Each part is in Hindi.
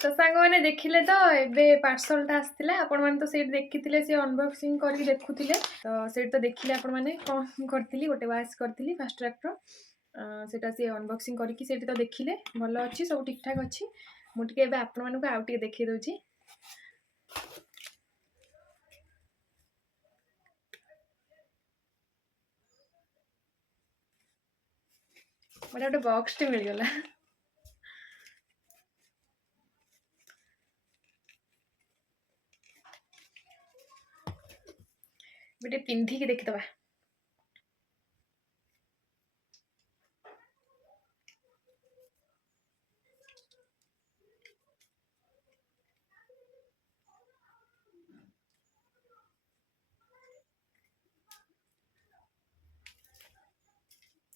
तो सांग मैंने देखिले तो एबे पार्सलटा आसला आपण मैंने तो सेट देखिथिले से अनबॉक्सिंग करके देखुथिले तो सेट तो देखिले आपण मैंने कौन करथिली गोटे वाच करथिली फास्ट ट्रैक रो सेटा से अनबॉक्सिंग करके सेट तो देखिले भलो अच्छी सब ठीक ठाक अच्छी मुझे एबे आपण मानक आउ टिके देखि दउची गोटे बॉक्स टे मिल गला गोटे पिंधी के देखिदबा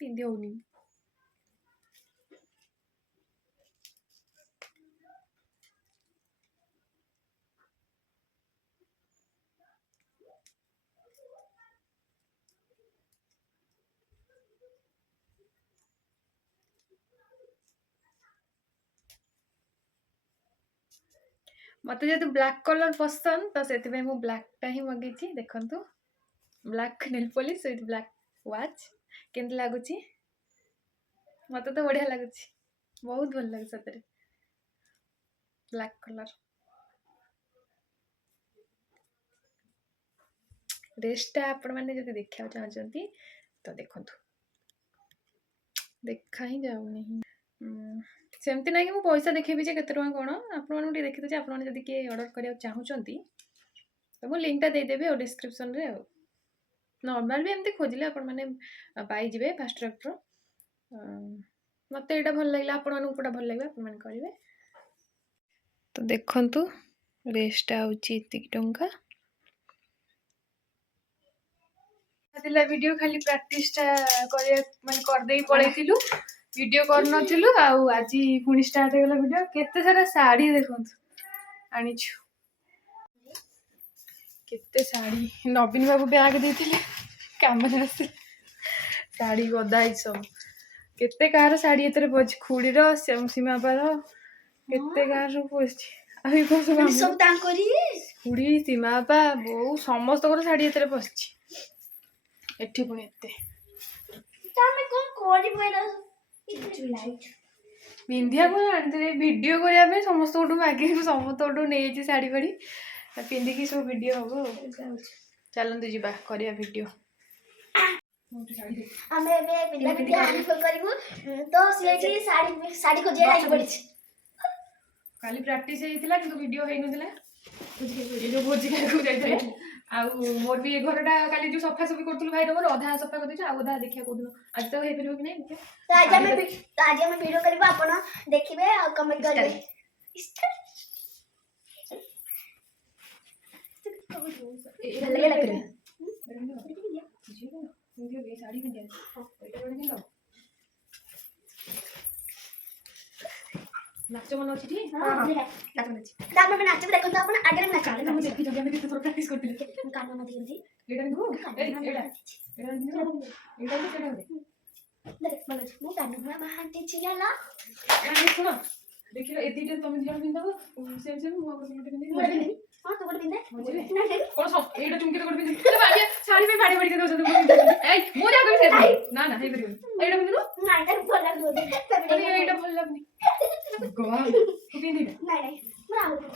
पिंधी होनी मत जेतु ब्लैक कलर पसंद तो से मु ब्लैकटा ही मगेची देखंतु black nail polish with black watch केमती लागुची मत तो बढ़िया लगुची बहुत भल लगे सतरे ब्लैक कलर ड्रेसटा आपण मैंने जब देखा चाहती तो देखंतु देखा ही जाऊ नहीं सेमती ना कि मु पैसा देखेबी जे केते टका कोन आपण मानु टी देखि दे आपण माने जदी के ऑर्डर करिया चाहउचंती तो मु लिंक टा दे देबे और डिस्क्रिप्शन रे नॉर्मल भी एमती खोजिले आपण माने पाई जिवे फास्ट ट्रैक रो मते एटा भल लागला आपण मानु कोटा भल लागबा आपण माने करिवे तो देखंतु रेस्टा होची इति टंका दिला वीडियो खाली प्रैक्टिस टा करिया माने कर देई पळेतिलु वीडियो कर नथिलु आउ आज पुनी स्टार्ट हो गला वीडियो केते सारा साड़ी देखंतु आनी छु केते साड़ी नवीन बाबू बैग देथिले काम आसी साड़ी गदा ही सब केते कार साड़ी एतरे बज खुड़ी रो सीमा पर केते कार सब पोछि आइ को सब तांकरी खुड़ी सीमा बा बहु समस्त को साड़ी एतरे पछि एठी पुनी एते तामे कोन कोडी पैदा पिंधिया को आनते वीडियो करिया पे समस्त गोटू मागे समस्त गोटू नहीं साड़ी फाड़ी पिंधिकी सब वीडियो हम चलते जीवा करिया वीडियो हमें बे पिला वीडियो आरंभ करिवो तो सेठी साड़ी साड़ी को जे लाग पड़ी खाली प्रैक्टिस हेतिला किंतु वीडियो हेइ नथिला ये जो भोजी खाइकु जाइथे आ मोर भी घरटा काली जो सफा सफी करथुल भाई मोर आधा सफा कर दिछ आ आधा देखिया कोदिन आज तो हे परिबो कि नहीं तो आज हम वीडियो करबा आपण देखिबे आ कमेंट करबे लगे लग रहा है साड़ी पिन जाए नाच मन अछि ठीक हां नाच मन अछि दाम में नाच देखो तो अपन आगे नाच हम देखि जगह में थोड़ा प्रैक्टिस करथिले कान में दिखि एडा नु एडा देख मन मु कान में बाहर छियाला सुनो देखिलो ए दीटे तुम जण बिंदो सेम सेम मु आगे मते बिंदे हां तो बड़ बिंदे नहीं कोन सब एडा चुमके कोन बिंदे चल बाड़ी साड़ी में बाड़ी बाड़ी के दो ए मु जा कर से ना ना हे परिबो एडा बिंदो नहीं तो भल लाग दो एडा भल लागनी भगवान तू बिंदी नहीं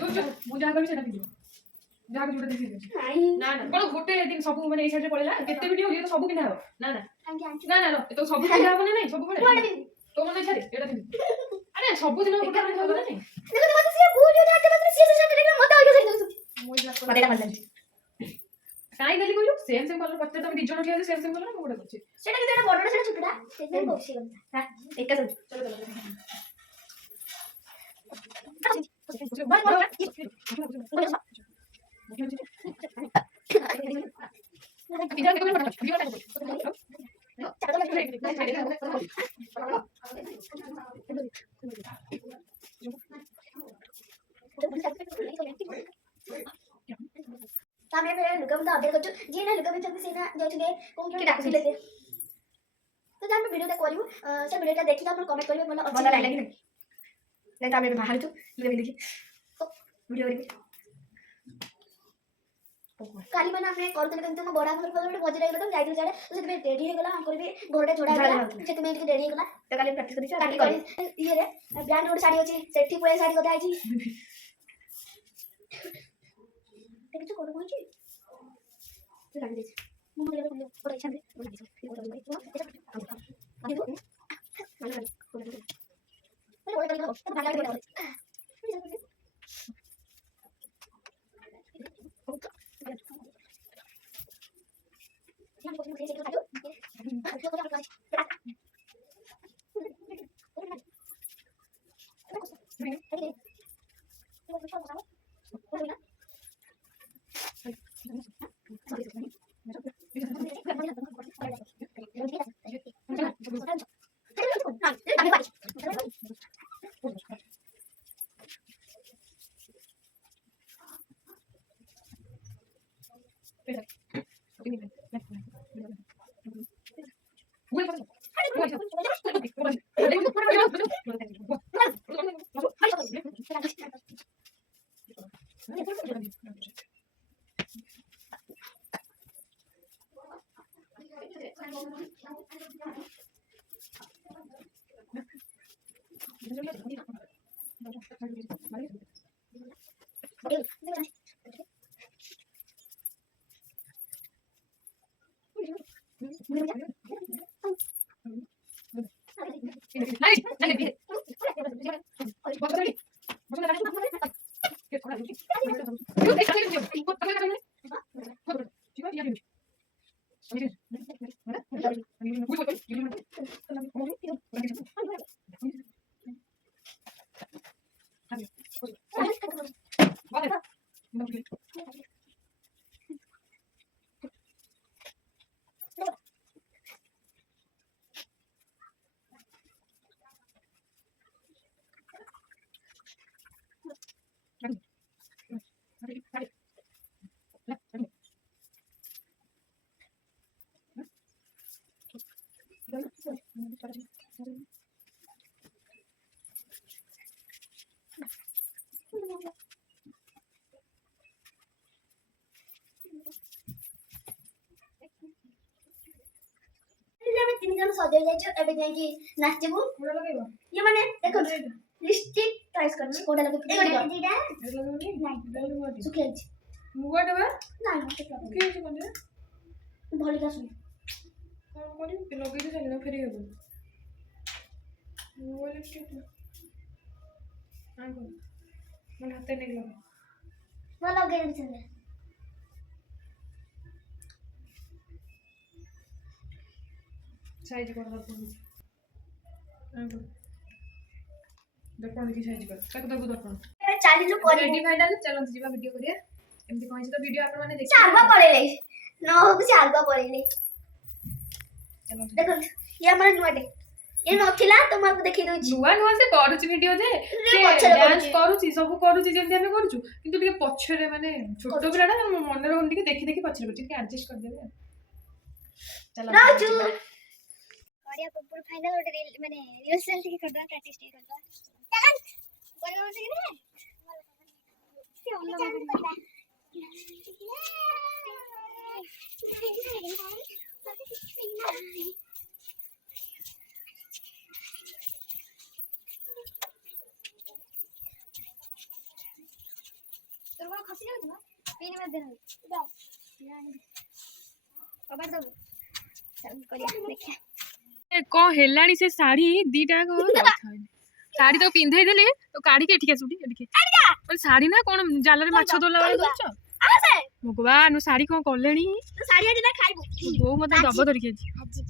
जो जो मु जा कर से ना बिंदो जा कर जोटा देखि नहीं ना ना कोन गोटे दिन सब माने ए साइड रे पळेला केते वीडियो ये तो सब किना हो ना ना थैंक ना ना तो सब किना हो नहीं सब पळे तो मन छारे एडा बिंदी अरे सब दिन गोटा दिन हो नहीं देखो तो मत से भूल हो जाते मत से से देखो मत आगे से मु जा मत एटा भल काई देली कोइलो सेम सेम कलर पत्ते तुम दिजण ठिया सेम सेम कलर मु गोटा करछि सेटा कि एटा बडडा सेटा छोटडा सेटा बक्सी करता हां एक का चलो तामे पे लुका बंदा अपडेट करछु जे ना लुका बंदा सेना जाइथिले कोन के डाकु लेते तो तामे वीडियो ता करिवो से वीडियो ता देखि अपन कमेंट करिवो मन अच्छा लागला कि नहीं नहीं तो हमें बाहर तू ले देखी वीडियो करी काली मैंने आपने कॉल करके तुमको बड़ा घर पर बजे रही तो जाई जाले तो से रेडी हो गला हमको भी घरटे छोड़ा गला से तुम रेडी हो गला तो काली प्रैक्टिस करी काली करी ये रे ब्रांड रोड साड़ी अछि सेठी पुळे साड़ी कथा आछि देखि तो कोन कोन छी तो लाग दे मु ले पुरा इच्छा दे सजे जाइछ एबे जाई कि नाचबू कोडा लगेबो ये माने देखो लिपस्टिक ट्राइस कर कोडा लगे ए दीदा नहीं सुखे अछि मुगा देबा नहीं मते का के छै कोन भली का सुन कोन कोन के लगे दे चलना फेरी हेबो मुगा लिपस्टिक आगो मन हाथे नहीं लगे वो लगे दे चले साइज कर दो आगो दर्पण की साइज कर ताको दबो दर्पण चाली जो कर रेडी फाइनल चलो जीवा वीडियो करिया एमती कहै तो वीडियो आपन माने देखि चारबा पड़ेले न हो कुछ चारबा पड़ेले चलो देखो ये हमर नुआटे ये नथिला तो मैं देखि दउ छी नुआ नुआ से करूची वीडियो जे डांस करूची सब करूची जेमती हम करूछु किंतु ଟିକେ पछरे माने छोटो पिलाडा मन रे ଟିକେ देखि देखि पछरे करछि कि एडजस्ट कर देबे चलो राजू बढ़िया पूरा फाइनल ओटे माने रिहर्सल ठीक करदा प्रैक्टिस ठीक करदा चल बोले बोले कि ना से ऑन करदा तो वो खसी जाऊ ना पीने में देना कबर दो चल करिया देखिया को हेलाणी से साड़ी दीटा को साड़ी तो पिंधे देले तो काढ़ी के एठिके सुडी एठिके माने साड़ी ना कोन जालरे माछ दोला वाला दोछ आसे भगवान साड़ी को कोलेणी तो साड़ी आज ना खाइबो बो मते दबो धरके आज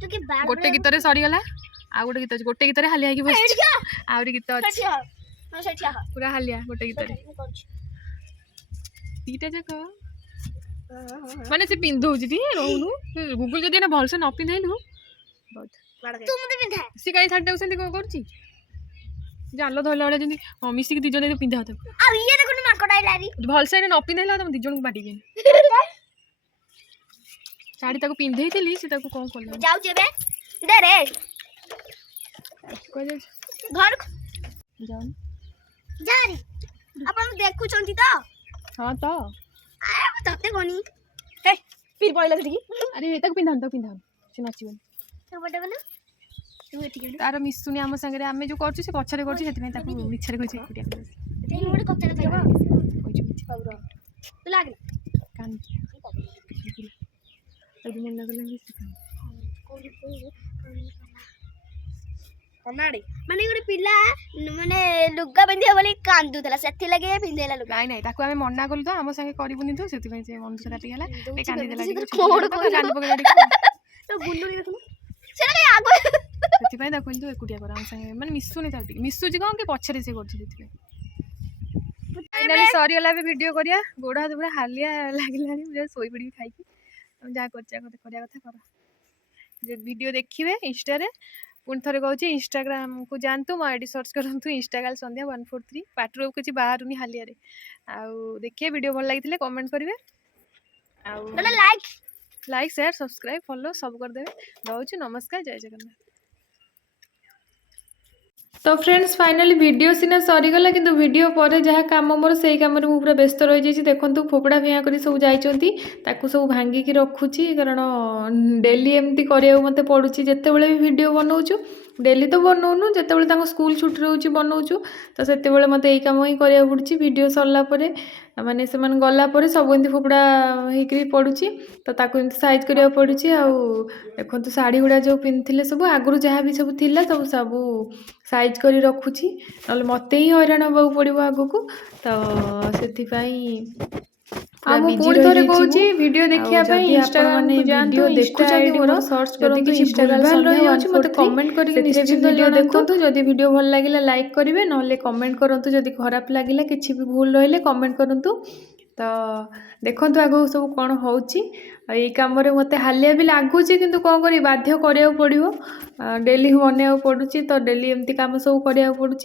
तो के बार गोटे गीतरे सरी गला आ गोटे गीत गोटे गीतरे हालिया की बस आउरी गीत अछि सेठिया हां सेठिया पूरा हालिया गोटे गीतरे दीटा जको माने से पिंधौ जी रहनु गूगल जदी ना भलसे न पिंधैलु बहुत तू मते पिंधा सी काई छाड़ देउसेंती को करछि जालो धोला वाले जदी हम मिसी के दिजने पिंधा होत आ ये देखो ना कटाई लारी भलसे न पिंधैला त दिजन को बाटी के साड़ी ताको पिंधैथिली से ताको कोन कोला जाऊ जेबे दे रे कोइ घर ଯାଉନି ଯାରେ ଆପଣ ଦେଖୁଛନ୍ତି ତ ହଁ ତ ତତେ କନି ହେ ଫିର ପଳେଇଲା ସେଠିକି ଆରେ ତାକୁ ପିନ୍ଧାନି ସେ ନାଚିବନି ତୁ ବଡ ବଲ ତୁ ଏଠି କେଡୁ ତାର ମିଶୁନି ଆମ ସାଙ୍ଗରେ ଆମେ ଯୋଉ କରୁଛୁ ସେ ପଛରେ କରୁଛୁ ସେଥିପାଇଁ ତାକୁ ମିଛରେ କହିଛି ଏକୁଟିଆ ତୁ ଗୋଟେ କଚଡା ଖାଇବ କହିଛୁ ମିଛ ତୁ ଲାଗେ କାନ୍ଦୁଛି ଯଦି ମନା କଲେ ମାନେ ଗୋଟେ ପିଲା ମାନେ ଲୁଗା ପିନ୍ଧିବ ବୋଲି କାନ୍ଦୁଥିଲା ସେଥିଲାଗି ପିନ୍ଧେଇଲା ଲୁଗା ନାଇଁ ନାଇଁ ତାକୁ ଆମେ ମନା କଲୁ ତ ଆମ ସାଙ୍ଗେ କରିବୁନି ତ ସେଥିପାଇଁ ସେ ମନ ଦୁଃଖ ଟିକେ ହେଲା ଟିକେ କାନ୍ଦିଦେଲା ଟିକେ କାନ୍ଦି ପକେଇଲା ଟିକେ ସେଥିପାଇଁ ତାକୁ କିନ୍ତୁ ଏକୁଟିଆ କର ଆମ ସାଙ୍ଗେ ମାନେ ମିଶୁନି ତାକୁ ଟିକେ ମିଶୁଛି କ'ଣ କି ପଛରେ ସେ କରୁଛି ସେଥିପାଇଁ ଫାଇନାଲି ସରିଗଲା ଏବେ ଭିଡ଼ିଓ କରିବା ଗୋଡ଼ ହାତ ପୁରା ହାଲିଆ ଲାଗିଲାଣି ମୁଁ ଯାଇ ଶୋଇପଡ଼ିବି ଖାଇକି ତମେ ଯାହା କରୁଛ କରିବା କଥା କର ଯେ ଭିଡ଼ିଓ ଦେଖିବେ ଇନଷ୍ଟାରେ ପୁଣି ଥରେ କହୁଛି ଇନଷ୍ଟାଗ୍ରାମକୁ ଯାଆନ୍ତୁ ମୋ ଆଇଡି ସର୍ଚ୍ଚ କରନ୍ତୁ ଇନଷ୍ଟାଗ୍ରାମ ସନ୍ଧ୍ୟା 143 ପାଟିରୁ କିଛି ବାହାରୁନି ହାଲିଆରେ ଆଉ ଦେଖିବେ ଭିଡ଼ିଓ ଭଲ ଲାଗିଥିଲେ କମେଣ୍ଟ କରିବେ ଆଉ ଲାଇକ୍ ସେୟାର ସବସ୍କ୍ରାଇବ୍ ଫଲୋ ସବୁ କରିଦେବେ ରହୁଛି ନମସ୍କାର ଜୟ ଜଗନ୍ନାଥ तो फ्रेंड्स फाइनाली वीडियो सीना सरीगला किंतु वीडियो पर जहाँ कम मोर से कम में पूरा व्यस्त रही जाइए देखो फोपड़ा भिया कर सब जाती सब भांगिकी रखुची कारण डेली एमती करा मत पड़ू जिते बड़े भी वीडियो बनाऊँ डेली तो बनाऊनु जिते स्कूल छुट्टी रोचे बनाऊँ तो से मत यही कम ही करा पड़ी वीडियो सरला माने से गलापर सब एमती फोपड़ा होकर पड़ुची तो ताकू एमती साइज करा पड़ी देखो शाढ़ी गुड़ा जो पिंधे सब आगुरी जहाँ भी सब थिला सब सब साइज कर रखुची ना मत ही हैरान हाँक पड़ो आग को तो से पुणी थे कौच वीडियो देखा इंस्टाग्राम वीडियो देखुं सर्च करूँ इंस्टाग्राम रही जाऊँ मत कमेंट करके निश्चित वीडियो देखो जदि वीडियो भल लगे लाइक करेंगे ना कमेंट करूँ जदि खराब लगे किसी भी भूल रही कमेंट करूँ तो देखो आग सब कौन हो कम मत हालिया भी लगुच कि कौन कर बाध्य करा पड़ो डेली बना पड़ू तो डेली एमती कम सब करा पड़ू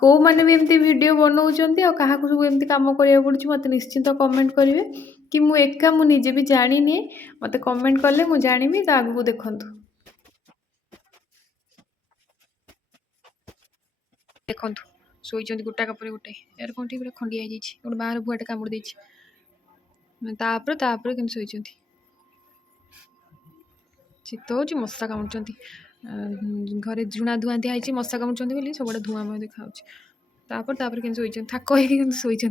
कौ मैंने भी एमती वीडियो बनाऊँ क्या सब एमती कम करा पड़ू मत निश्चिंत कमेंट करेंगे कि मु एका मुझे भी जानी मत कमेंट कले मुझे जानी तो आगू देखु देखु शोच गोटा कपर गोटे यार कौन ठीक खंडिया गोटे बाहर भुआटे कामुड़ दे कि शोच शीत हो मशा कामुड़ घरे झुणा धुआं दिखाई मशा कामुड़ सब धुआं देखा थाक हो शोच